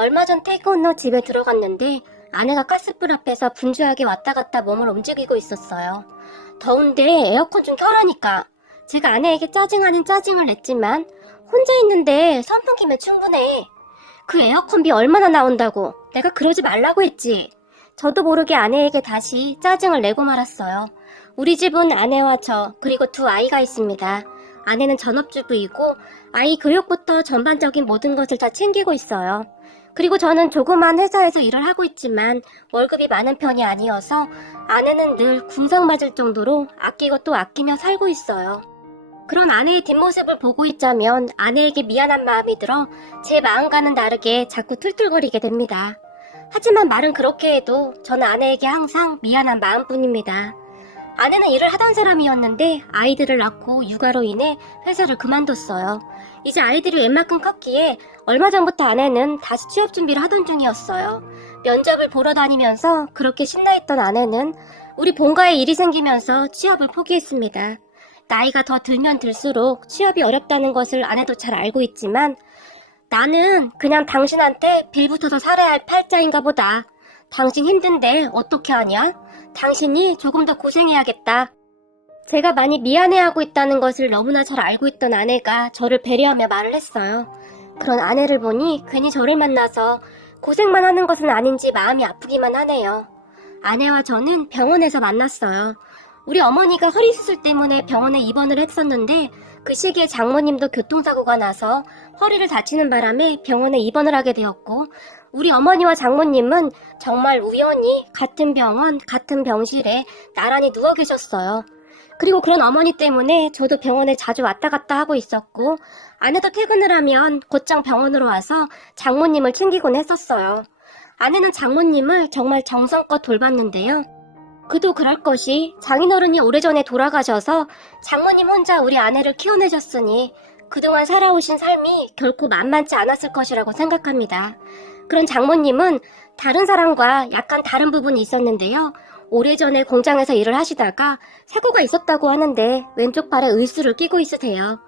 얼마 전 퇴근 후 집에 들어갔는데 아내가 가스불 앞에서 분주하게 왔다 갔다 몸을 움직이고 있었어요. 더운데 에어컨 좀 켜라니까. 제가 아내에게 짜증 아닌 짜증을 냈지만 혼자 있는데 선풍기면 충분해. 그 에어컨비 얼마나 나온다고. 내가 그러지 말라고 했지. 저도 모르게 아내에게 다시 짜증을 내고 말았어요. 우리 집은 아내와 저 그리고 두 아이가 있습니다. 아내는 전업주부이고 아이 교육부터 전반적인 모든 것을 다 챙기고 있어요. 그리고 저는 조그만 회사에서 일을 하고 있지만 월급이 많은 편이 아니어서 아내는 늘 궁상 맞을 정도로 아끼고 또 아끼며 살고 있어요. 그런 아내의 뒷모습을 보고 있자면 아내에게 미안한 마음이 들어 제 마음과는 다르게 자꾸 툴툴거리게 됩니다. 하지만 말은 그렇게 해도 저는 아내에게 항상 미안한 마음뿐입니다. 아내는 일을 하던 사람이었는데 아이들을 낳고 육아로 인해 회사를 그만뒀어요. 이제 아이들이 웬만큼 컸기에 얼마 전부터 아내는 다시 취업 준비를 하던 중이었어요. 면접을 보러 다니면서 그렇게 신나했던 아내는 우리 본가에 일이 생기면서 취업을 포기했습니다. 나이가 더 들면 들수록 취업이 어렵다는 것을 아내도 잘 알고 있지만 나는 그냥 당신한테 빌붙어서 살아야 할 팔자인가 보다. 당신 힘든데 어떻게 하냐? 당신이 조금 더 고생해야겠다. 제가 많이 미안해하고 있다는 것을 너무나 잘 알고 있던 아내가 저를 배려하며 말을 했어요. 그런 아내를 보니 괜히 저를 만나서 고생만 하는 것은 아닌지 마음이 아프기만 하네요. 아내와 저는 병원에서 만났어요. 우리 어머니가 허리 수술 때문에 병원에 입원을 했었는데 그 시기에 장모님도 교통사고가 나서 허리를 다치는 바람에 병원에 입원을 하게 되었고 우리 어머니와 장모님은 정말 우연히 같은 병원, 같은 병실에 나란히 누워 계셨어요. 그리고 그런 어머니 때문에 저도 병원에 자주 왔다 갔다 하고 있었고 아내도 퇴근을 하면 곧장 병원으로 와서 장모님을 챙기곤 했었어요. 아내는 장모님을 정말 정성껏 돌봤는데요. 그도 그럴 것이 장인어른이 오래전에 돌아가셔서 장모님 혼자 우리 아내를 키워내셨으니 그동안 살아오신 삶이 결코 만만치 않았을 것이라고 생각합니다. 그런 장모님은 다른 사람과 약간 다른 부분이 있었는데요. 오래전에 공장에서 일을 하시다가 사고가 있었다고 하는데 왼쪽 팔에 의수를 끼고 있으세요.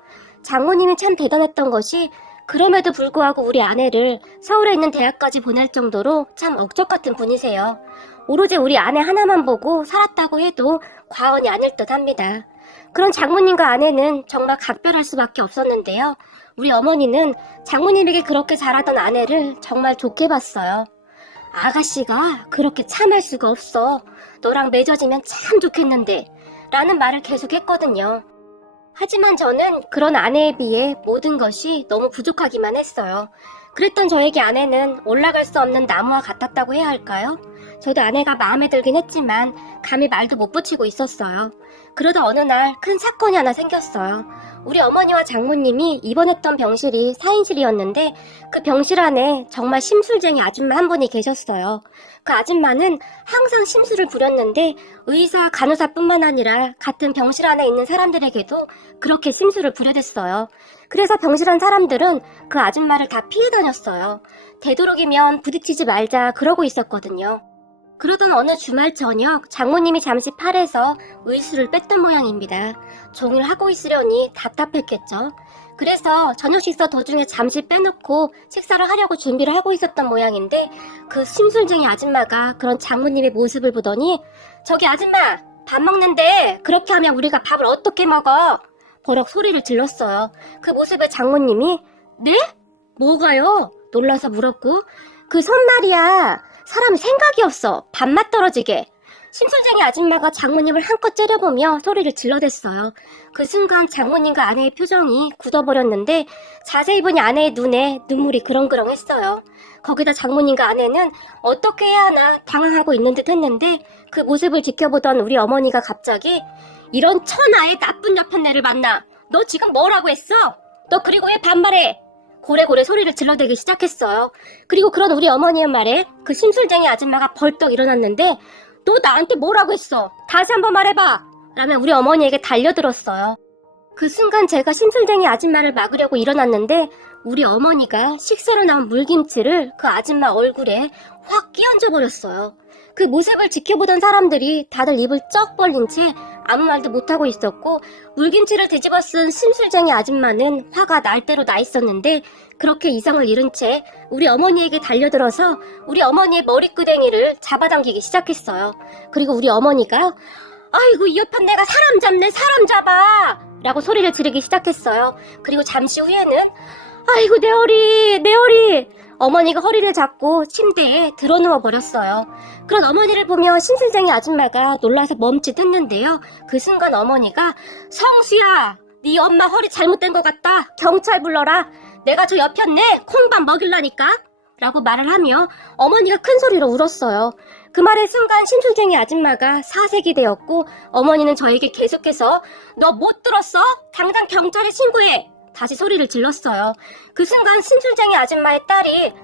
장모님이 참 대단했던 것이 그럼에도 불구하고 우리 아내를 서울에 있는 대학까지 보낼 정도로 참 억적 같은 분이세요. 오로지 우리 아내 하나만 보고 살았다고 해도 과언이 아닐 듯 합니다. 그런 장모님과 아내는 정말 각별할 수밖에 없었는데요. 우리 어머니는 장모님에게 그렇게 잘하던 아내를 정말 좋게 봤어요. 아가씨가 그렇게 참할 수가 없어. 너랑 맺어지면 참 좋겠는데 라는 말을 계속 했거든요. 하지만 저는 그런 아내에 비해 모든 것이 너무 부족하기만 했어요. 그랬던 저에게 아내는 올라갈 수 없는 나무와 같았다고 해야 할까요? 저도 아내가 마음에 들긴 했지만 감히 말도 못 붙이고 있었어요. 그러다 어느 날 큰 사건이 하나 생겼어요. 우리 어머니와 장모님이 입원했던 병실이 4인실이었는데 그 병실 안에 정말 심술쟁이 아줌마 한 분이 계셨어요. 그 아줌마는 항상 심술을 부렸는데 의사, 간호사뿐만 아니라 같은 병실 안에 있는 사람들에게도 그렇게 심술을 부려댔어요. 그래서 병실 안 사람들은 그 아줌마를 다 피해 다녔어요. 되도록이면 부딪히지 말자 그러고 있었거든요. 그러던 어느 주말 저녁 장모님이 잠시 팔에서 의수를 뺐던 모양입니다. 종일 하고 있으려니 답답했겠죠. 그래서 저녁 식사 도중에 잠시 빼놓고 식사를 하려고 준비를 하고 있었던 모양인데 그 심술쟁이 아줌마가 그런 장모님의 모습을 보더니 저기 아줌마 밥 먹는데 그렇게 하면 우리가 밥을 어떻게 먹어? 버럭 소리를 질렀어요. 그 모습에 장모님이 네? 뭐가요? 놀라서 물었고 그 손말이야. 사람 생각이 없어. 밥맛 떨어지게. 심술쟁이 아줌마가 장모님을 한껏 째려보며 소리를 질러댔어요. 그 순간 장모님과 아내의 표정이 굳어버렸는데 자세히 보니 아내의 눈에 눈물이 그렁그렁했어요. 거기다 장모님과 아내는 어떻게 해야 하나 당황하고 있는 듯 했는데 그 모습을 지켜보던 우리 어머니가 갑자기 이런 천하의 나쁜 여편네를 만나. 너 지금 뭐라고 했어? 너 그리고 왜 반말해? 고래고래 소리를 질러대기 시작했어요. 그리고 그런 우리 어머니의 말에 그 심술쟁이 아줌마가 벌떡 일어났는데 너 나한테 뭐라고 했어? 다시 한번 말해봐! 라며 우리 어머니에게 달려들었어요. 그 순간 제가 심술쟁이 아줌마를 막으려고 일어났는데 우리 어머니가 식사로 나온 물김치를 그 아줌마 얼굴에 확 끼얹어 버렸어요. 그 모습을 지켜보던 사람들이 다들 입을 쩍 벌린 채 아무 말도 못하고 있었고 물김치를 뒤집어 쓴 심술쟁이 아줌마는 화가 날 대로 나 있었는데 그렇게 이성을 잃은 채 우리 어머니에게 달려들어서 우리 어머니의 머리끄댕이를 잡아당기기 시작했어요. 그리고 우리 어머니가 아이고 이 옆에 내가 사람 잡네 사람 잡아 라고 소리를 지르기 시작했어요. 그리고 잠시 후에는 아이고 내 허리 내 허리 어머니가 허리를 잡고 침대에 드러누워 버렸어요. 그런 어머니를 보며 심술쟁이 아줌마가 놀라서 멈칫했는데요. 그 순간 어머니가 성수야 네 엄마 허리 잘못된 것 같다 경찰 불러라 내가 저 옆였네 콩밥 먹일라니까 라고 말을 하며 어머니가 큰 소리로 울었어요. 그 말의 순간 심술쟁이 아줌마가 사색이 되었고 어머니는 저에게 계속해서 너 못 들었어? 당장 경찰에 신고해! 다시 소리를 질렀어요. 그 순간 심술쟁이 아줌마의 딸이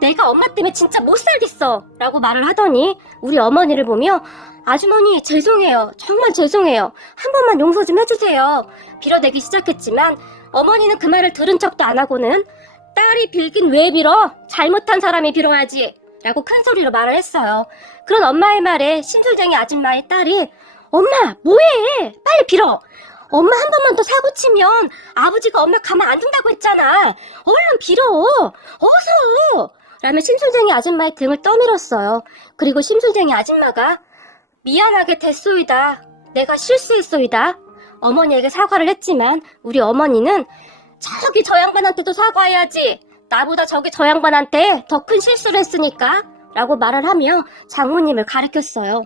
내가 엄마 때문에 진짜 못 살겠어 라고 말을 하더니 우리 어머니를 보며 아주머니 죄송해요 정말 죄송해요 한 번만 용서 좀 해주세요 빌어대기 시작했지만 어머니는 그 말을 들은 척도 안 하고는 딸이 빌긴 왜 빌어? 잘못한 사람이 빌어야지 라고 큰 소리로 말을 했어요. 그런 엄마의 말에 심술쟁이 아줌마의 딸이 엄마 뭐해 빨리 빌어 엄마 한 번만 더 사고 치면 아버지가 엄마 가만 안 둔다고 했잖아 얼른 빌어 어서 라며 심술쟁이 아줌마의 등을 떠밀었어요. 그리고 심술쟁이 아줌마가 미안하게 됐소이다 내가 실수했소이다 어머니에게 사과를 했지만 우리 어머니는 저기 저 양반한테도 사과해야지 나보다 저기 저 양반한테 더 큰 실수를 했으니까 라고 말을 하며 장모님을 가리켰어요.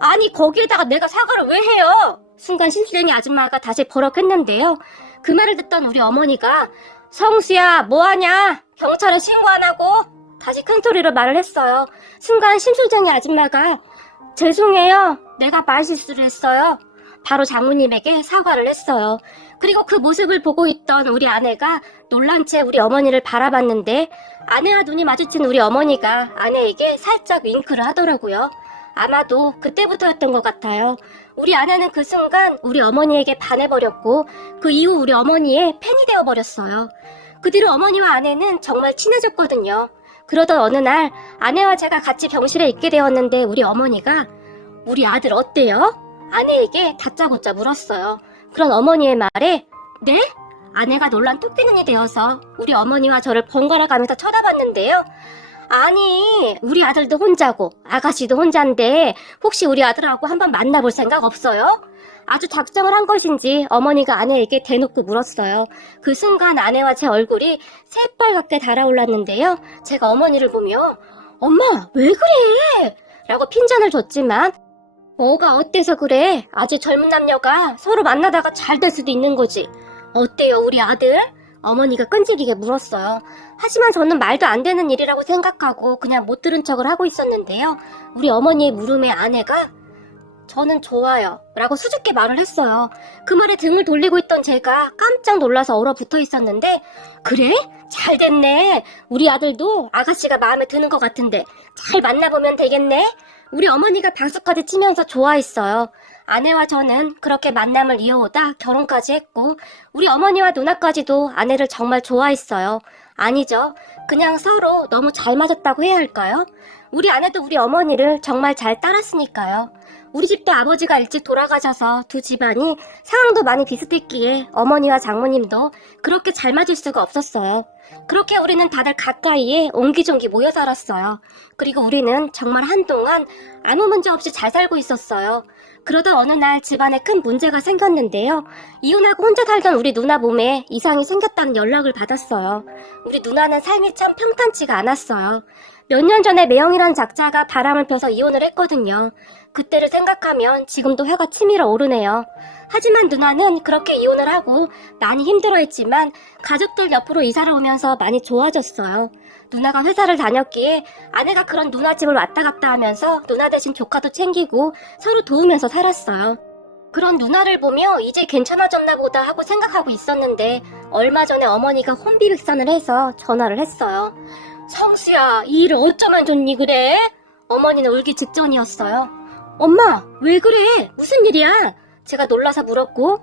아니 거기에다가 내가 사과를 왜 해요? 순간 심술쟁이 아줌마가 다시 버럭했는데요. 그 말을 듣던 우리 어머니가 성수야 뭐하냐 경찰에 신고 안 하고 다시 큰 소리로 말을 했어요. 순간 심술쟁이 아줌마가 죄송해요 내가 말실수를 했어요 바로 장모님에게 사과를 했어요. 그리고 그 모습을 보고 있던 우리 아내가 놀란 채 우리 어머니를 바라봤는데 아내와 눈이 마주친 우리 어머니가 아내에게 살짝 윙크를 하더라고요. 아마도 그때부터였던 것 같아요. 우리 아내는 그 순간 우리 어머니에게 반해버렸고 그 이후 우리 어머니의 팬이 되어버렸어요. 그 뒤로 어머니와 아내는 정말 친해졌거든요. 그러던 어느 날 아내와 제가 같이 병실에 있게 되었는데 우리 어머니가 우리 아들 어때요? 아내에게 다짜고짜 물었어요. 그런 어머니의 말에 네? 아내가 놀란 토끼눈이 되어서 우리 어머니와 저를 번갈아 가면서 쳐다봤는데요. 아니 우리 아들도 혼자고 아가씨도 혼자인데 혹시 우리 아들하고 한번 만나볼 생각 없어요? 아주 작정을 한 것인지 어머니가 아내에게 대놓고 물었어요. 그 순간 아내와 제 얼굴이 새빨갛게 달아올랐는데요. 제가 어머니를 보며 엄마 왜 그래? 라고 핀잔을 줬지만 뭐가 어때서 그래? 아직 젊은 남녀가 서로 만나다가 잘 될 수도 있는 거지. 어때요 우리 아들? 어머니가 끈질기게 물었어요. 하지만 저는 말도 안 되는 일이라고 생각하고 그냥 못 들은 척을 하고 있었는데요. 우리 어머니의 물음에 아내가 저는 좋아요 라고 수줍게 말을 했어요. 그 말에 등을 돌리고 있던 제가 깜짝 놀라서 얼어붙어 있었는데 그래? 잘 됐네. 우리 아들도 아가씨가 마음에 드는 것 같은데 잘 만나보면 되겠네. 우리 어머니가 박수까지 치면서 좋아했어요. 아내와 저는 그렇게 만남을 이어오다 결혼까지 했고 우리 어머니와 누나까지도 아내를 정말 좋아했어요. 아니죠. 그냥 서로 너무 잘 맞았다고 해야 할까요? 우리 아내도 우리 어머니를 정말 잘 따랐으니까요. 우리 집도 아버지가 일찍 돌아가셔서 두 집안이 상황도 많이 비슷했기에 어머니와 장모님도 그렇게 잘 맞을 수가 없었어요. 그렇게 우리는 다들 가까이에 옹기종기 모여 살았어요. 그리고 우리는 정말 한동안 아무 문제 없이 잘 살고 있었어요. 그러던 어느 날 집안에 큰 문제가 생겼는데요. 이혼하고 혼자 살던 우리 누나 몸에 이상이 생겼다는 연락을 받았어요. 우리 누나는 삶이 참 평탄치가 않았어요. 몇 년 전에 매형이란 작자가 바람을 펴서 이혼을 했거든요. 그때를 생각하면 지금도 혀가 치밀어 오르네요. 하지만 누나는 그렇게 이혼을 하고 많이 힘들어했지만 가족들 옆으로 이사를 오면서 많이 좋아졌어요. 누나가 회사를 다녔기에 아내가 그런 누나 집을 왔다 갔다 하면서 누나 대신 조카도 챙기고 서로 도우면서 살았어요. 그런 누나를 보며 이제 괜찮아졌나 보다 하고 생각하고 있었는데 얼마 전에 어머니가 혼비백산을 해서 전화를 했어요. 성수야, 이 일을 어쩌면 좋니 그래? 어머니는 울기 직전이었어요. 엄마, 왜 그래? 무슨 일이야? 제가 놀라서 물었고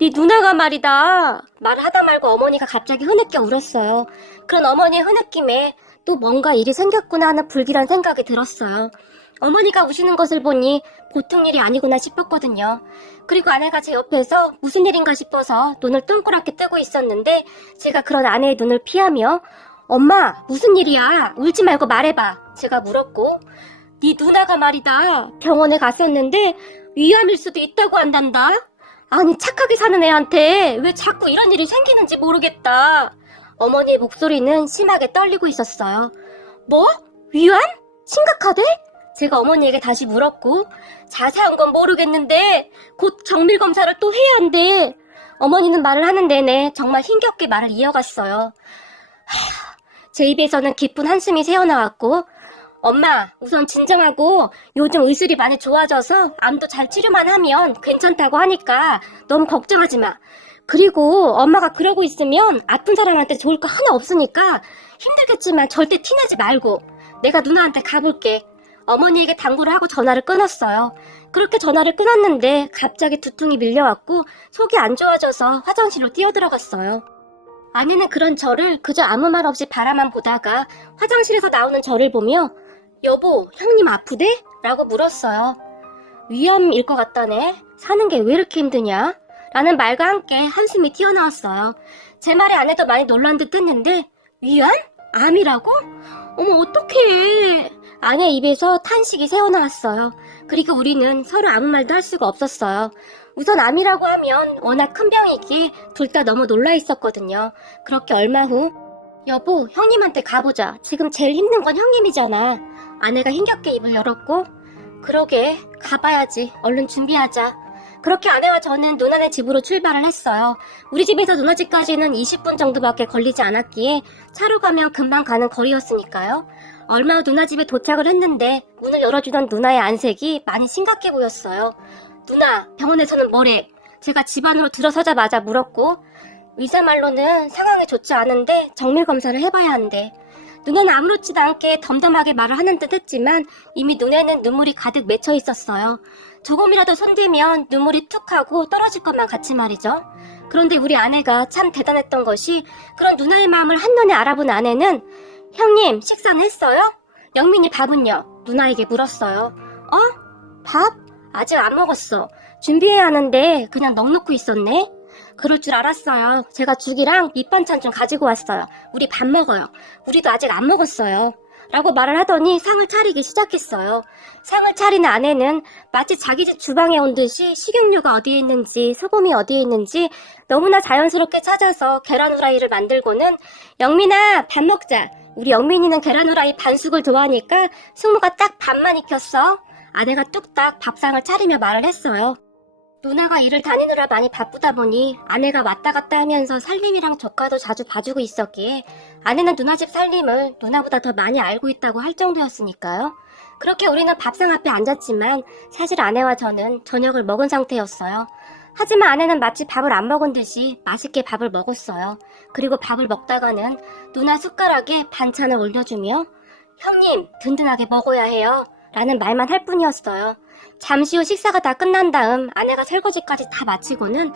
네 누나가 말이다. 말하다 말고 어머니가 갑자기 흐느껴 울었어요. 그런 어머니의 흐느낌에 또 뭔가 일이 생겼구나 하는 불길한 생각이 들었어요. 어머니가 우시는 것을 보니 보통 일이 아니구나 싶었거든요. 그리고 아내가 제 옆에서 무슨 일인가 싶어서 눈을 동그랗게 뜨고 있었는데 제가 그런 아내의 눈을 피하며 엄마 무슨 일이야? 울지 말고 말해봐. 제가 물었고 네 누나가 말이다. 병원에 갔었는데 위암일 수도 있다고 한단다. 아니 착하게 사는 애한테 왜 자꾸 이런 일이 생기는지 모르겠다. 어머니의 목소리는 심하게 떨리고 있었어요. 뭐? 위암? 심각하대? 제가 어머니에게 다시 물었고 자세한 건 모르겠는데 곧 정밀 검사를 또 해야 한대. 어머니는 말을 하는 내내 정말 힘겹게 말을 이어갔어요. 제 입에서는 깊은 한숨이 새어나왔고 엄마 우선 진정하고 요즘 의술이 많이 좋아져서 암도 잘 치료만 하면 괜찮다고 하니까 너무 걱정하지 마. 그리고 엄마가 그러고 있으면 아픈 사람한테 좋을 거 하나 없으니까 힘들겠지만 절대 티내지 말고 내가 누나한테 가볼게. 어머니에게 당부를 하고 전화를 끊었어요. 그렇게 전화를 끊었는데 갑자기 두통이 밀려왔고 속이 안 좋아져서 화장실로 뛰어들어갔어요. 아내는 그런 저를 그저 아무 말 없이 바라만 보다가 화장실에서 나오는 저를 보며 여보, 형님 아프대? 라고 물었어요. 위암일 것 같다네. 사는 게 왜 이렇게 힘드냐? 라는 말과 함께 한숨이 튀어나왔어요. 제 말에 아내도 많이 놀란 듯 했는데 위암? 암이라고? 어머 어떡해. 아내 입에서 탄식이 새어나왔어요. 그리고 우리는 서로 아무 말도 할 수가 없었어요. 우선 암이라고 하면 워낙 큰 병이기에 둘 다 너무 놀라 있었거든요. 그렇게 얼마 후 여보 형님한테 가보자. 지금 제일 힘든 건 형님이잖아. 아내가 힘겹게 입을 열었고 그러게 가봐야지. 얼른 준비하자. 그렇게 아내와 저는 누나네 집으로 출발을 했어요. 우리 집에서 누나 집까지는 20분 정도밖에 걸리지 않았기에 차로 가면 금방 가는 거리였으니까요. 얼마 후 누나 집에 도착을 했는데 문을 열어주던 누나의 안색이 많이 심각해 보였어요. 누나 병원에서는 뭐래? 제가 집 안으로 들어서자마자 물었고 의사 말로는 상황이 좋지 않은데 정밀 검사를 해봐야 한대. 누나는 아무렇지도 않게 덤덤하게 말을 하는 듯 했지만 이미 눈에는 눈물이 가득 맺혀 있었어요. 조금이라도 손대면 눈물이 툭 하고 떨어질 것만 같이 말이죠. 그런데 우리 아내가 참 대단했던 것이 그런 누나의 마음을 한눈에 알아본 아내는 형님 식사는 했어요? 영민이 밥은요? 누나에게 물었어요. 밥? 아직 안 먹었어. 준비해야 하는데 그냥 넋놓고 있었네. 그럴 줄 알았어요. 제가 죽이랑 밑반찬 좀 가지고 왔어요. 우리 밥 먹어요. 우리도 아직 안 먹었어요. 라고 말을 하더니 상을 차리기 시작했어요. 상을 차리는 아내는 마치 자기 집 주방에 온 듯이 식용유가 어디에 있는지 소금이 어디에 있는지 너무나 자연스럽게 찾아서 계란 후라이를 만들고는 영민아 밥 먹자. 우리 영민이는 계란 후라이 반숙을 좋아하니까 숙모가 딱 반만 익혔어. 아내가 뚝딱 밥상을 차리며 말을 했어요. 누나가 일을 다니느라 많이 바쁘다 보니 아내가 왔다 갔다 하면서 살림이랑 조카도 자주 봐주고 있었기에 아내는 누나 집 살림을 누나보다 더 많이 알고 있다고 할 정도였으니까요. 그렇게 우리는 밥상 앞에 앉았지만 사실 아내와 저는 저녁을 먹은 상태였어요. 하지만 아내는 마치 밥을 안 먹은 듯이 맛있게 밥을 먹었어요. 그리고 밥을 먹다가는 누나 숟가락에 반찬을 올려주며 형님 든든하게 먹어야 해요 라는 말만 할 뿐이었어요. 잠시 후 식사가 다 끝난 다음 아내가 설거지까지 다 마치고는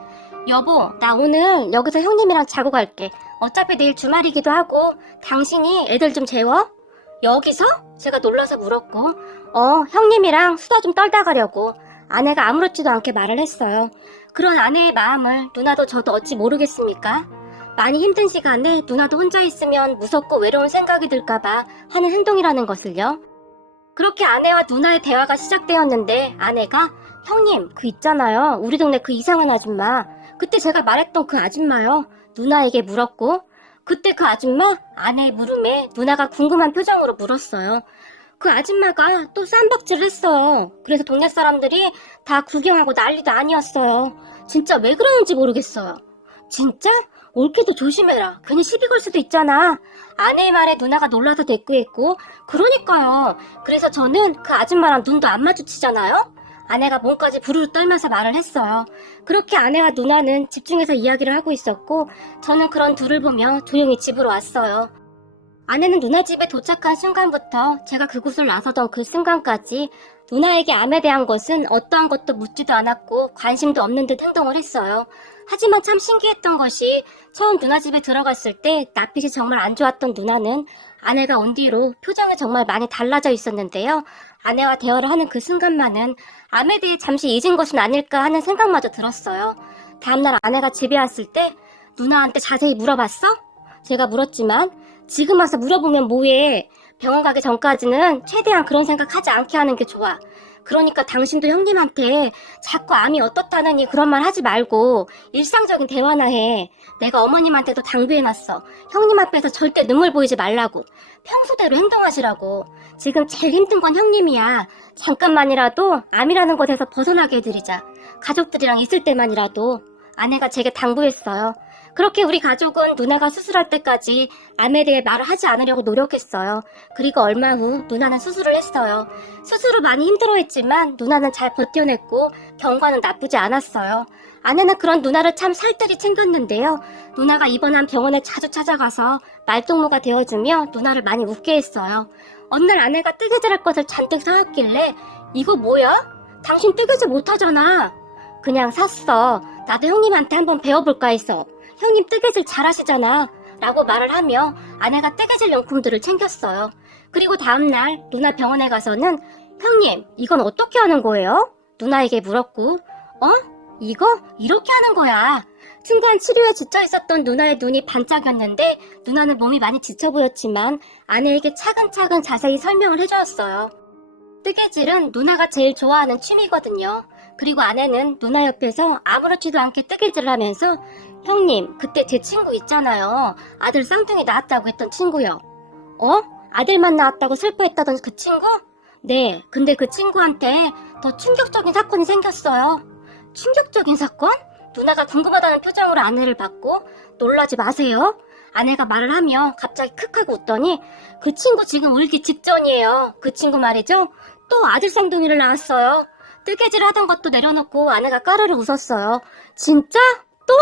여보 나 오늘 여기서 형님이랑 자고 갈게. 어차피 내일 주말이기도 하고 당신이 애들 좀 재워? 여기서? 제가 놀라서 물었고 형님이랑 수다 좀 떨다 가려고. 아내가 아무렇지도 않게 말을 했어요. 그런 아내의 마음을 누나도 저도 어찌 모르겠습니까? 많이 힘든 시간에 누나도 혼자 있으면 무섭고 외로운 생각이 들까봐 하는 행동이라는 것을요. 그렇게 아내와 누나의 대화가 시작되었는데 아내가 형님 그 있잖아요. 우리 동네 그 이상한 아줌마. 그때 제가 말했던 그 아줌마요. 누나에게 물었고 그때 그 아줌마? 아내의 물음에 누나가 궁금한 표정으로 물었어요. 그 아줌마가 또 쌈박질을 했어요. 그래서 동네 사람들이 다 구경하고 난리도 아니었어요. 진짜 왜 그러는지 모르겠어요. 진짜? 올케도 조심해라. 괜히 시비 걸 수도 있잖아. 아내의 말에 누나가 놀라서 대꾸했고 그러니까요. 그래서 저는 그 아줌마랑 눈도 안 마주치잖아요. 아내가 몸까지 부르르 떨면서 말을 했어요. 그렇게 아내와 누나는 집중해서 이야기를 하고 있었고 저는 그런 둘을 보며 조용히 집으로 왔어요. 아내는 누나 집에 도착한 순간부터 제가 그곳을 나서던 그 순간까지 누나에게 암에 대한 것은 어떠한 것도 묻지도 않았고 관심도 없는 듯 행동을 했어요. 하지만 참 신기했던 것이 처음 누나 집에 들어갔을 때 낯빛이 정말 안 좋았던 누나는 아내가 온 뒤로 표정이 정말 많이 달라져 있었는데요. 아내와 대화를 하는 그 순간만은 암에 대해 잠시 잊은 것은 아닐까 하는 생각마저 들었어요. 다음날 아내가 집에 왔을 때 누나한테 자세히 물어봤어? 제가 물었지만 지금 와서 물어보면 뭐해? 병원 가기 전까지는 최대한 그런 생각하지 않게 하는 게 좋아. 그러니까 당신도 형님한테 자꾸 암이 어떻다느니 그런 말 하지 말고 일상적인 대화나 해. 내가 어머님한테도 당부해놨어. 형님 앞에서 절대 눈물 보이지 말라고. 평소대로 행동하시라고. 지금 제일 힘든 건 형님이야. 잠깐만이라도 암이라는 것에서 벗어나게 해드리자. 가족들이랑 있을 때만이라도. 아내가 제게 당부했어요. 그렇게 우리 가족은 누나가 수술할 때까지 암에 대해 말을 하지 않으려고 노력했어요. 그리고 얼마 후 누나는 수술을 했어요. 수술을 많이 힘들어했지만 누나는 잘 버텨냈고 경과는 나쁘지 않았어요. 아내는 그런 누나를 참 살뜰히 챙겼는데요. 누나가 입원한 병원에 자주 찾아가서 말동무가 되어주며 누나를 많이 웃게 했어요. 어느 날 아내가 뜨개질할 것을 잔뜩 사왔길래 이거 뭐야? 당신 뜨개질 못하잖아. 그냥 샀어. 나도 형님한테 한번 배워볼까 해서. 형님 뜨개질 잘하시잖아 라고 말을 하며 아내가 뜨개질 용품들을 챙겼어요. 그리고 다음날 누나 병원에 가서는 형님 이건 어떻게 하는 거예요? 누나에게 물었고 이거? 이렇게 하는 거야. 순간 치료에 지쳐 있었던 누나의 눈이 반짝였는데 누나는 몸이 많이 지쳐 보였지만 아내에게 차근차근 자세히 설명을 해주었어요. 뜨개질은 누나가 제일 좋아하는 취미거든요. 그리고 아내는 누나 옆에서 아무렇지도 않게 뜨개질을 하면서 형님, 그때 제 친구 있잖아요. 아들 쌍둥이 낳았다고 했던 친구요. 아들만 낳았다고 슬퍼했다던 그 친구? 네, 근데 그 친구한테 더 충격적인 사건이 생겼어요. 충격적인 사건? 누나가 궁금하다는 표정으로 아내를 봤고 놀라지 마세요. 아내가 말을 하며 갑자기 크 하고 웃더니 그 친구 지금 울기 직전이에요. 그 친구 말이죠. 또 아들 쌍둥이를 낳았어요. 뜨개질 하던 것도 내려놓고 아내가 까르르 웃었어요. 진짜? 또?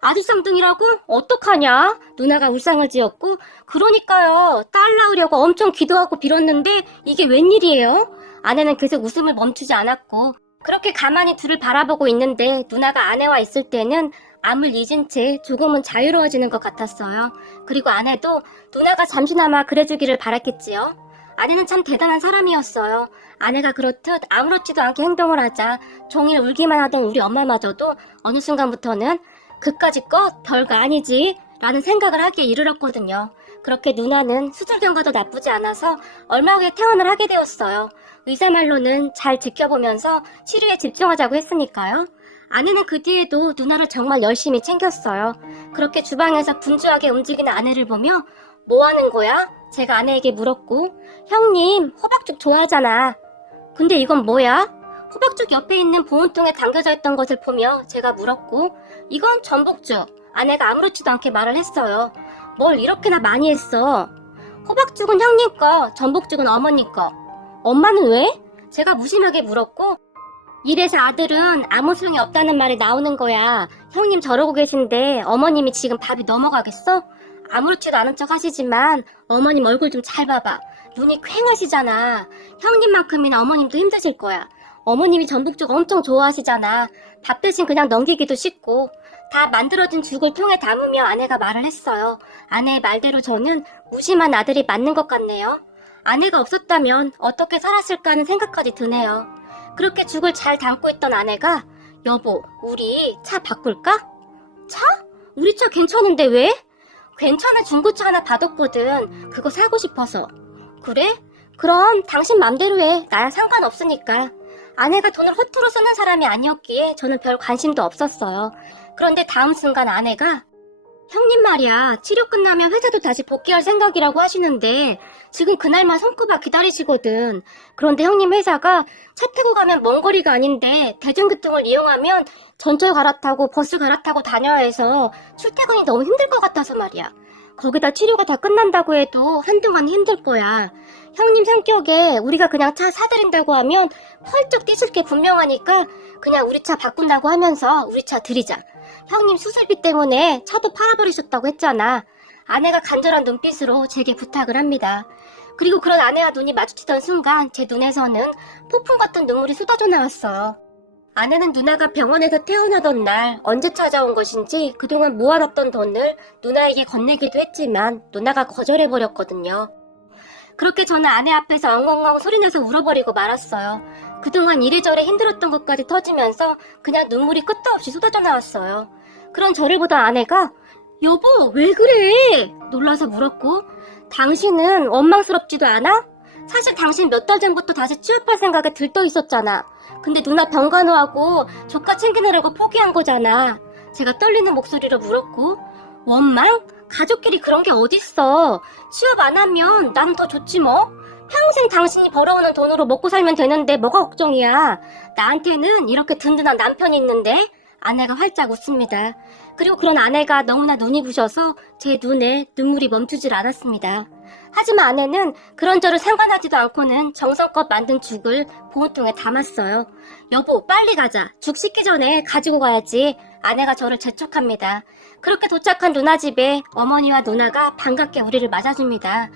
아들 쌍둥이라고? 어떡하냐? 누나가 울상을 지었고 그러니까요. 딸 낳으려고 엄청 기도하고 빌었는데 이게 웬일이에요? 아내는 계속 웃음을 멈추지 않았고 그렇게 가만히 둘을 바라보고 있는데 누나가 아내와 있을 때는 암을 잊은 채 조금은 자유로워지는 것 같았어요. 그리고 아내도 누나가 잠시나마 그래주기를 바랐겠지요. 아내는 참 대단한 사람이었어요. 아내가 그렇듯 아무렇지도 않게 행동을 하자 종일 울기만 하던 우리 엄마마저도 어느 순간부터는 그까짓 것 별거 아니지 라는 생각을 하기에 이르렀거든요. 그렇게 누나는 수술 경과도 나쁘지 않아서 얼마 후에 퇴원을 하게 되었어요. 의사 말로는 잘 지켜보면서 치료에 집중하자고 했으니까요. 아내는 그 뒤에도 누나를 정말 열심히 챙겼어요. 그렇게 주방에서 분주하게 움직이는 아내를 보며 뭐 하는 거야? 제가 아내에게 물었고 형님 호박죽 좋아하잖아. 근데 이건 뭐야? 호박죽 옆에 있는 보온통에 담겨져 있던 것을 보며 제가 물었고 이건 전복죽. 아내가 아무렇지도 않게 말을 했어요. 뭘 이렇게나 많이 했어? 호박죽은 형님 거, 전복죽은 어머니 거. 엄마는 왜? 제가 무심하게 물었고 이래서 아들은 아무 소용이 없다는 말이 나오는 거야. 형님 저러고 계신데 어머님이 지금 밥이 넘어가겠어? 아무렇지도 않은 척 하시지만 어머님 얼굴 좀 잘 봐봐. 눈이 퀭하시잖아. 형님만큼이나 어머님도 힘드실 거야. 어머님이 전복죽 엄청 좋아하시잖아. 밥 대신 그냥 넘기기도 쉽고. 다 만들어진 죽을 통에 담으며 아내가 말을 했어요. 아내의 말대로 저는 무심한 아들이 맞는 것 같네요. 아내가 없었다면 어떻게 살았을까 하는 생각까지 드네요. 그렇게 죽을 잘 담고 있던 아내가 여보, 우리 차 바꿀까? 차? 우리 차 괜찮은데 왜? 괜찮은 중고차 하나 받았거든. 그거 사고 싶어서. 그래? 그럼 당신 맘대로 해. 나야 상관없으니까. 아내가 돈을 허투루 쓰는 사람이 아니었기에 저는 별 관심도 없었어요. 그런데 다음 순간 아내가 형님 말이야, 치료 끝나면 회사도 다시 복귀할 생각이라고 하시는데 지금 그날만 손꼽아 기다리시거든. 그런데 형님 회사가 차 타고 가면 먼 거리가 아닌데 대중교통을 이용하면 전철 갈아타고 버스 갈아타고 다녀야 해서 출퇴근이 너무 힘들 것 같아서 말이야. 거기다 치료가 다 끝난다고 해도 한동안 힘들 거야. 형님 성격에 우리가 그냥 차 사드린다고 하면 펄쩍 뛰실 게 분명하니까 그냥 우리 차 바꾼다고 하면서 우리 차 드리자. 형님 수술비 때문에 차도 팔아버리셨다고 했잖아. 아내가 간절한 눈빛으로 제게 부탁을 합니다. 그리고 그런 아내와 눈이 마주치던 순간 제 눈에서는 폭풍 같은 눈물이 쏟아져 나왔어요. 아내는 누나가 병원에서 퇴원하던 날 언제 찾아온 것인지 그동안 모아놨던 돈을 누나에게 건네기도 했지만 누나가 거절해버렸거든요. 그렇게 저는 아내 앞에서 엉엉엉 소리내서 울어버리고 말았어요. 그동안 이래저래 힘들었던 것까지 터지면서 그냥 눈물이 끝도 없이 쏟아져 나왔어요. 그런 저를 보던 아내가 여보 왜 그래? 놀라서 물었고 당신은 원망스럽지도 않아? 사실 당신 몇 달 전부터 다시 취업할 생각에 들떠 있었잖아. 근데 누나 병간호하고 조카 챙기느라고 포기한 거잖아. 제가 떨리는 목소리로 물었고 원망? 가족끼리 그런 게 어딨어. 취업 안 하면 난 더 좋지 뭐. 평생 당신이 벌어오는 돈으로 먹고 살면 되는데 뭐가 걱정이야. 나한테는 이렇게 든든한 남편이 있는데. 아내가 활짝 웃습니다. 그리고 그런 아내가 너무나 눈이 부셔서 제 눈에 눈물이 멈추질 않았습니다. 하지만 아내는 그런 저를 상관하지도 않고는 정성껏 만든 죽을 보온통에 담았어요. 여보 빨리 가자. 죽 식기 전에 가지고 가야지. 아내가 저를 재촉합니다. 그렇게 도착한 누나 집에 어머니와 누나가 반갑게 우리를 맞아줍니다.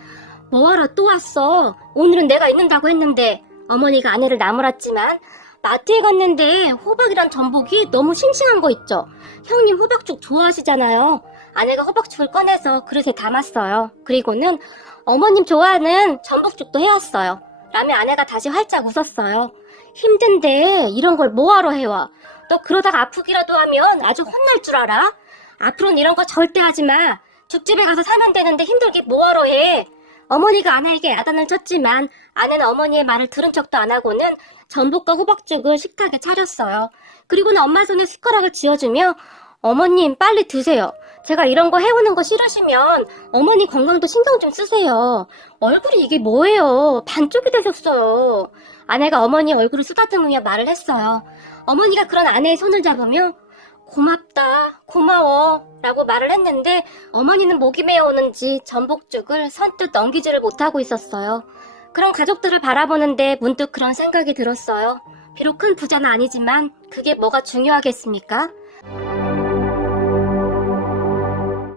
뭐하러 또 왔어? 오늘은 내가 있는다고 했는데. 어머니가 아내를 나무랐지만 마트에 갔는데 호박이랑 전복이 너무 싱싱한 거 있죠? 형님 호박죽 좋아하시잖아요. 아내가 호박죽을 꺼내서 그릇에 담았어요. 그리고는 어머님 좋아하는 전복죽도 해왔어요. 라며 아내가 다시 활짝 웃었어요. 힘든데 이런 걸 뭐하러 해와? 너 그러다가 아프기라도 하면 아주 혼날 줄 알아? 앞으로는 이런 거 절대 하지 마. 죽집에 가서 사면 되는데 힘들게 뭐하러 해? 어머니가 아내에게 야단을 쳤지만 아내는 어머니의 말을 들은 척도 안 하고는 전복과 호박죽을 식탁에 차렸어요. 그리고는 엄마 손에 숟가락을 쥐어주며 어머님 빨리 드세요. 제가 이런 거 해오는 거 싫으시면 어머니 건강도 신경 좀 쓰세요. 얼굴이 이게 뭐예요? 반쪽이 되셨어요. 아내가 어머니 얼굴을 쓰다듬으며 말을 했어요. 어머니가 그런 아내의 손을 잡으며 고맙다, 고마워 라고 말을 했는데 어머니는 목이 메어오는지 전복죽을 선뜻 넘기지를 못하고 있었어요. 그런 가족들을 바라보는데 문득 그런 생각이 들었어요. 비록 큰 부자는 아니지만 그게 뭐가 중요하겠습니까?